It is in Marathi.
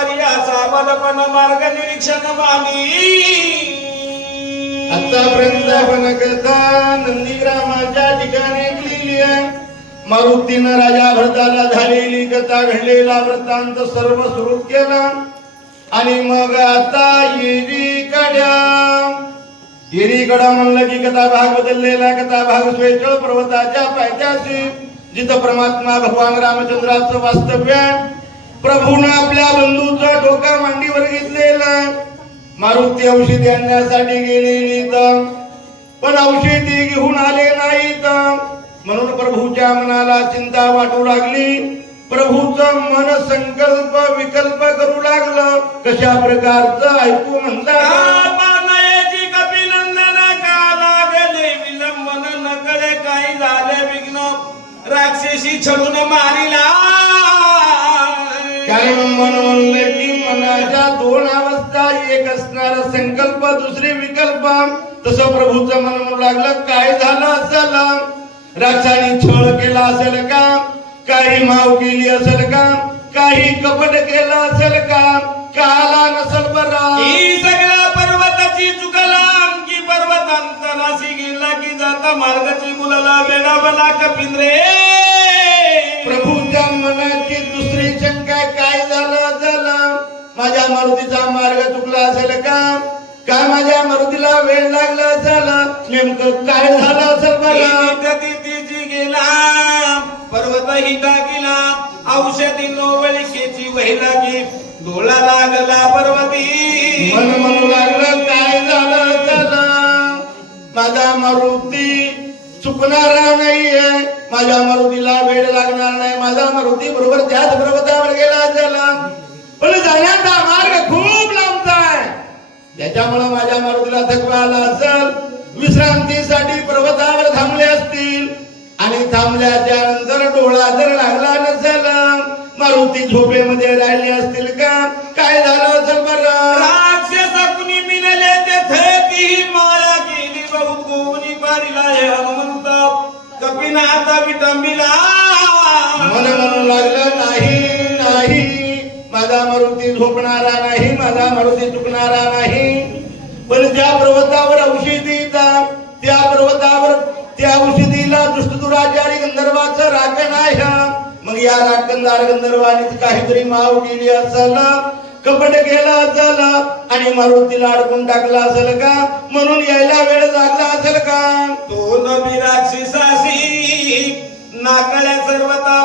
पर्यासा बलपण मार्ग निरीक्षण मानी आतापर्यंत आपण कथा नंदीग्रामाच्या ठिकाणी ऐकलेली आहे. मारुतीनं राजा भरताला झालेली कथा घडलेला वृत्तांत सर्व सुरू केला. आणि मग आता येरीकडा म्हणलं की कथा भाग बदललेला. कथा भाग स्वेचळ पर्वताच्या पायथ्याशी जिथं परमात्मा भगवान रामचंद्राचं वास्तव्य आहे. प्रभूनं आपल्या बंधूचं डोका मांडीवर घेतलेला. मारुती औषधी आणण्यासाठी गेलेली तर पण औषधी घेऊन आले नाहीत. म्हणून प्रभूच्या मनाला चिंता वाटू लागली. प्रभूचं मन संकल्प विकल्प करू लागलं. कशा प्रकारचं ऐकू म्हणतात. विलंबन नकळे काही झाले विघ्न राक्षसी छळून मारिला. कारण मन म्हणलं की मनाच्या दोन अवस्था, एक असणारा संकल्प दुसरे विकल्प. तसं प्रभूचं मन म्हणू लागलं काय झालं असेल. राक्षाने छळ केला असेल का, काही माव केली असेल का, काही कपट केलं असेल का, काला नसेल बरं. ही सगळ्या पर्वताची चुकला की पर्वतांतराशी गेला की जाता मार्गाची मुलाला वेडा बला कपिंद्रे. प्रभूच्या मनाची दुसरी शंका काय झालं. माझ्या मारुतीचा मार्ग चुकला असेल का, काय माझ्या मारुतीला वेळ लागला असेल, नेमकं काय झालं असेल बरं. तिची गेला पर्वत हिटा गेला. औषधी नोवलिकेची वही लागी डोळा लागला पर्वती. मन म्हणू लागलं काय झालं असेल. माझा मारुती चुकणारा नाहीये, माझ्या मारुतीला वेळ लागणार नाही. माझा मारुती बरोबर त्याच पर्वतावर गेला असेल. पण जाण्याचा मार्ग खूप लांबचा आहे. त्याच्यामुळे माझ्या मारुतीला थकवा आला असेल. विश्रांतीसाठी पर्वतावर थांबले असतील. आणि थांबल्याच्या नंतर डोळा जर लागला नसेल, मारुती झोपेमध्ये राहिले असतील का, काय झालं असेल बरं. राक्षस कुणी मिळाले तेथे ती माया केली बहुत गोवनी पारिला हनुमंत कपिनाथ विटंबिला. मन म्हणू लागलं नाही, माझा मारुती झोपणारा नाही, माझा मारुती चुकणारा नाही. पण ज्या पर्वतावर औषधी येतात त्या पर्वतावर त्या औषधीला दुष्टदुराचारी गंधर्वाचं राखण आहे. मग या राखणदार गंधर्वाने काहीतरी माव केली असेल, कपट केला असेल आणि मारुतीला अडकून टाकला असेल का, म्हणून यायला वेळ लागला असेल का. तो नबी राक्षसाशी नाकळ्या सर्वता